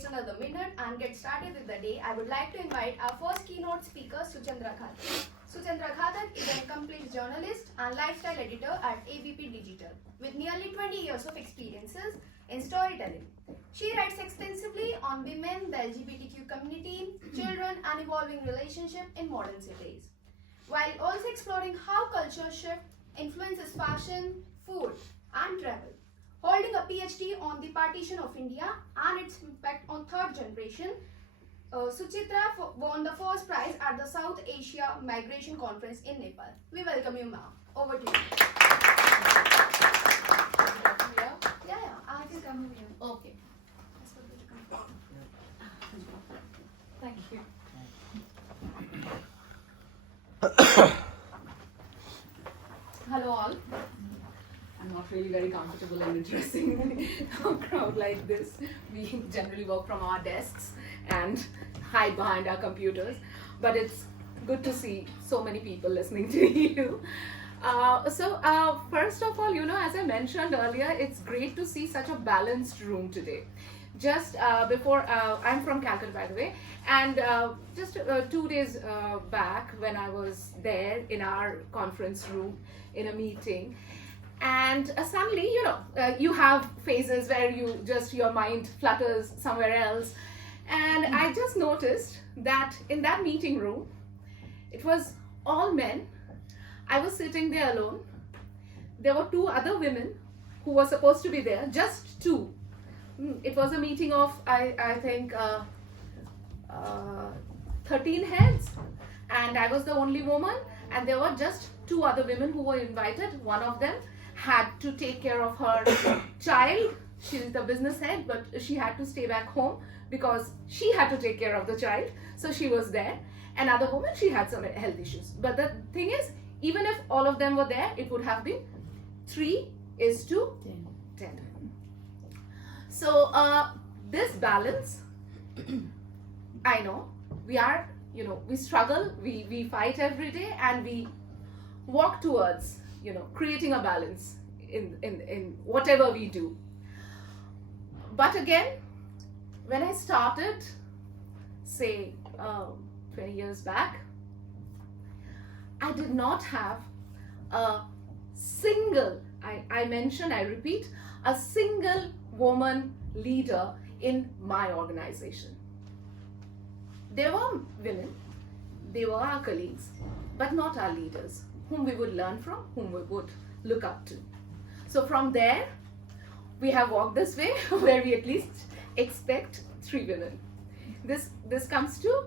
waste another minute and get started with the day, I would like to invite our first keynote speaker, Suchandra Ghatak. Suchandra Ghatak is an accomplished journalist and lifestyle editor at ABP Digital, with nearly 20 years of experiences in storytelling. She writes extensively on women, the LGBTQ community, children, and evolving relationship in modern cities, while also exploring how culture shift influences fashion, food, and travel. Holding a PhD on the partition of India and its impact on third generation, Suchitra won the first prize at the South Asia Migration Conference in Nepal. We welcome you, ma'am. Over to you. Yeah, I can come here. Okay. Thank you. Hello all. I'm not really very comfortable in addressing a crowd like this. We generally work from our desks and hide behind our computers, but it's good to see so many people listening to you. First of all, as I mentioned earlier, it's great to see such a balanced room today. Just before, I'm from Calcutta, by the way, and just 2 days back when I was there in our conference room in a meeting, and suddenly, you have phases where your mind flutters somewhere else, and I just noticed that in that meeting room, it was all men. I was sitting there alone. There were 2 other women who were supposed to be there, just 2. It was a meeting of, I think, 13 heads, and I was the only woman, and there were just 2 other women who were invited. One of them had to take care of her child. She's the business head, but she had to stay back home because she had to take care of the child, so she was there. Another woman, she had some health issues. But the thing is, even if all of them were there, it would have been 3:10. So this balance, I know, we struggle, we fight every day, and we walk towards, creating a balance in whatever we do. But again, when I started, say, 20 years back, I did not have a single, I repeat, a single woman leader in my organization. There were women, they were our colleagues, but not our leaders, whom we would learn from, whom we would look up to. So from there, we have walked this way where we at least expect 3 women. This comes to,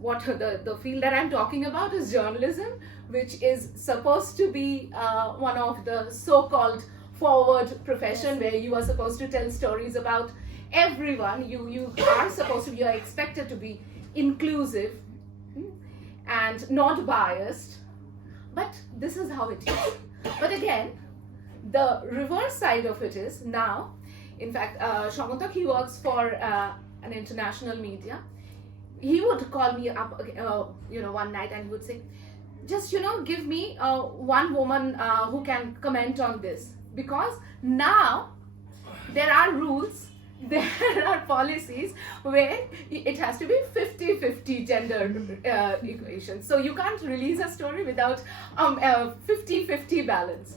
what the field that I'm talking about is journalism, which is supposed to be one of the so-called forward profession, where you are supposed to tell stories about everyone. You are expected to be inclusive and not biased, but this is how it is. But again, the reverse side of it is now, in fact, Shamantak, he works for an international media. He would call me up, one night, and he would say, just, give me one woman who can comment on this. Because now there are rules, there are policies where it has to be 50-50 gender equation. So you can't release a story without 50-50 balance.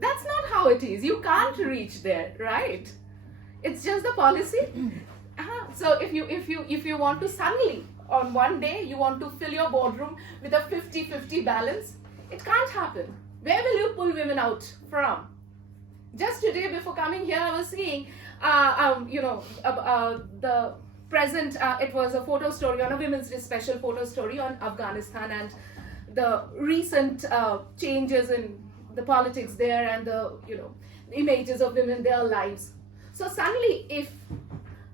That's not how it is. You can't reach there, right? It's just the policy. So if you want to suddenly, on one day, you want to fill your boardroom with a 50-50 balance, it can't happen. Where will you pull women out from? Just today, before coming here, I was seeing, the present, it was a photo story on a Women's Day special photo story on Afghanistan and the recent changes in the politics there and the, images of women, their lives. So suddenly, if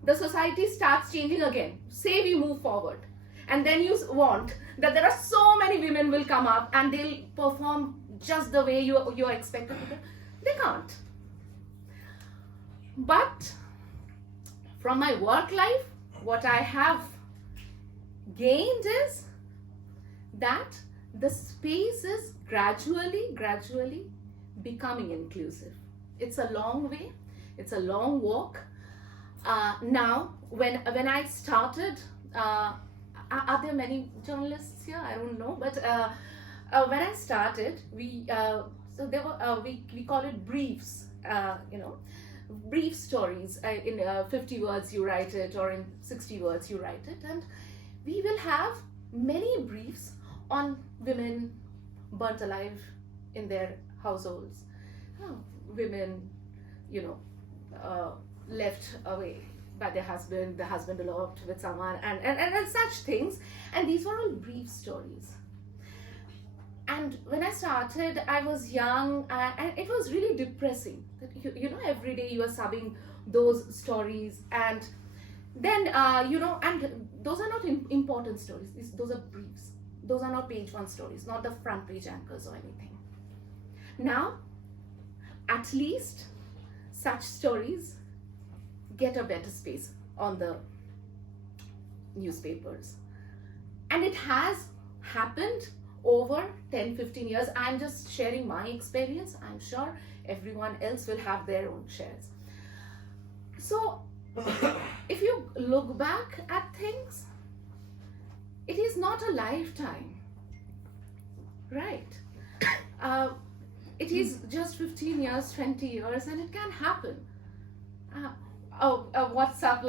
the society starts changing again, say we move forward, and then you want that there are so many women will come up and they'll perform just the way you're expected to do, they can't. But from my work life, what I have gained is that the space is gradually becoming inclusive. It's a long way, it's a long walk. Now, when I started, are there many journalists here? I don't know, but when I started, so there were we call it briefs. Brief stories. In 50 words you write it, or in 60 words you write it, and we will have many briefs on women burnt alive in their households, women, left away by their husband, the husband eloped with someone, and such things. And these were all brief stories. And when I started, I was young, and it was really depressing. That every day you are subbing those stories, and then and those are not important stories. Those are briefs. Those are not page one stories, not the front page anchors or anything. Now, at least such stories get a better space on the newspapers, and it has happened over 10-15 years. I'm just sharing my experience. I'm sure everyone else will have their own shares. So if you look back at things, it is not a lifetime, right? It is just 15 years, 20 years, and it can happen. WhatsApp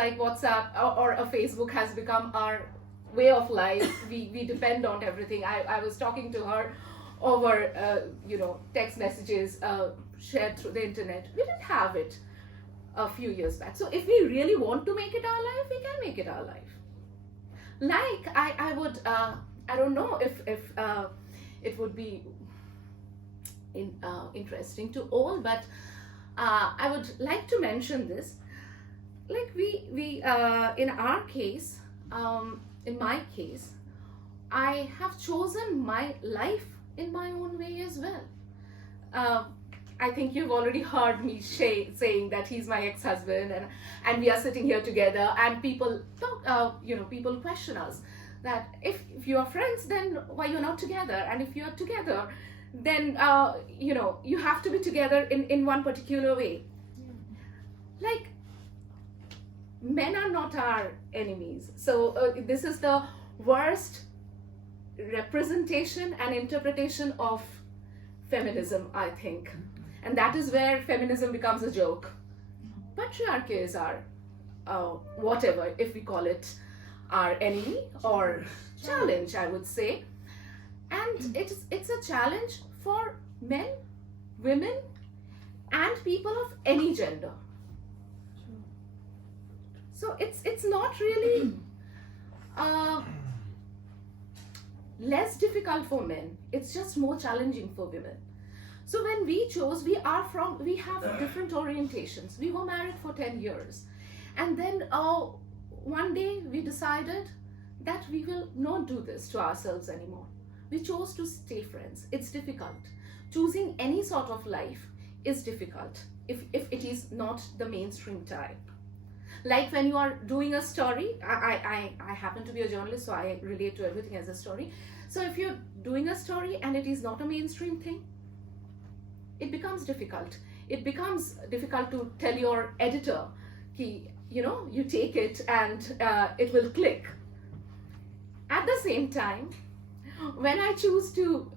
or a Facebook has become our way of life. We depend on everything. I was talking to her over text messages shared through the internet. We didn't have it a few years back. So if we really want to make it our life, we can make it our life. Like I would I don't know if it would be interesting to all, but I would like to mention this. Like we in our case, in my case, I have chosen my life in my own way as well. I think you've already heard me saying that he's my ex-husband, and we are sitting here together, and people talk, people question us that if you are friends, then why you're not together? And if you're together, then you have to be together in one particular way. Like, men are not our enemies. So this is the worst representation and interpretation of feminism, I think. And that is where feminism becomes a joke. Patriarchy is our, whatever, if we call it our enemy or challenge, I would say. And it's a challenge for men, women, and people of any gender. So it's not really less difficult for men. It's just more challenging for women. So when we chose, we have different orientations. We were married for 10 years. And then one day we decided that we will not do this to ourselves anymore. We chose to stay friends. It's difficult. Choosing any sort of life is difficult if it is not the mainstream type. Like when you are doing a story, I happen to be a journalist, so I relate to everything as a story. So if you're doing a story and it is not a mainstream thing, it becomes difficult. It becomes difficult to tell your editor, you take it and it will click. At the same time, when I choose to,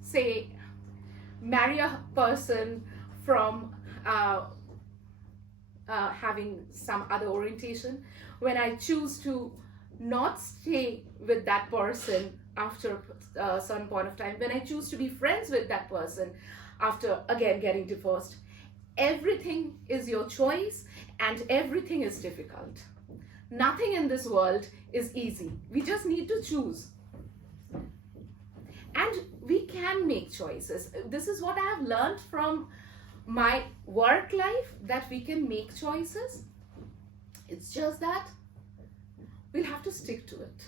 say, marry a person from having some other orientation, when I choose to not stay with that person after a certain point of time, when I choose to be friends with that person after again getting divorced, everything is your choice and everything is difficult. Nothing in this world is easy. We just need to choose. And we can make choices. This is what I have learned from my work life, that we can make choices. It's just that we'll have to stick to it.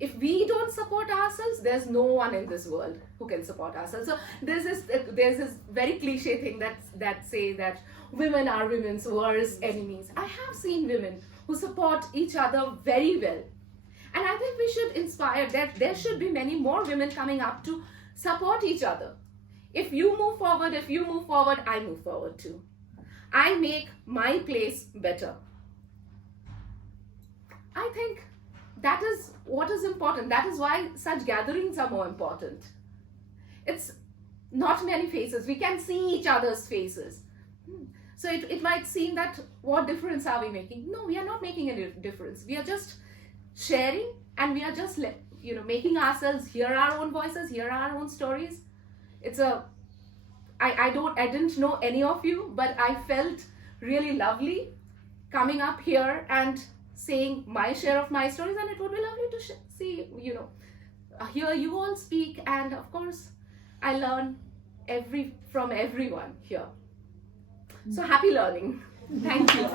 If we don't support ourselves, there's no one in this world who can support ourselves. So there's this very cliche thing that say that women are women's worst enemies. I have seen women who support each other very well. And I think we should inspire that there should be many more women coming up to support each other. If you move forward, I move forward too. I make my place better. I think that is what is important. That is why such gatherings are more important. It's not many faces. We can see each other's faces. So it might seem that what difference are we making? No, we are not making any difference. We are just sharing, and we are just making ourselves hear our own voices, hear our own stories. I didn't know any of you, but I felt really lovely coming up here and saying my share of my stories, and it would be lovely to see, hear you all speak, and of course I learn from everyone here. So happy learning. Thank you.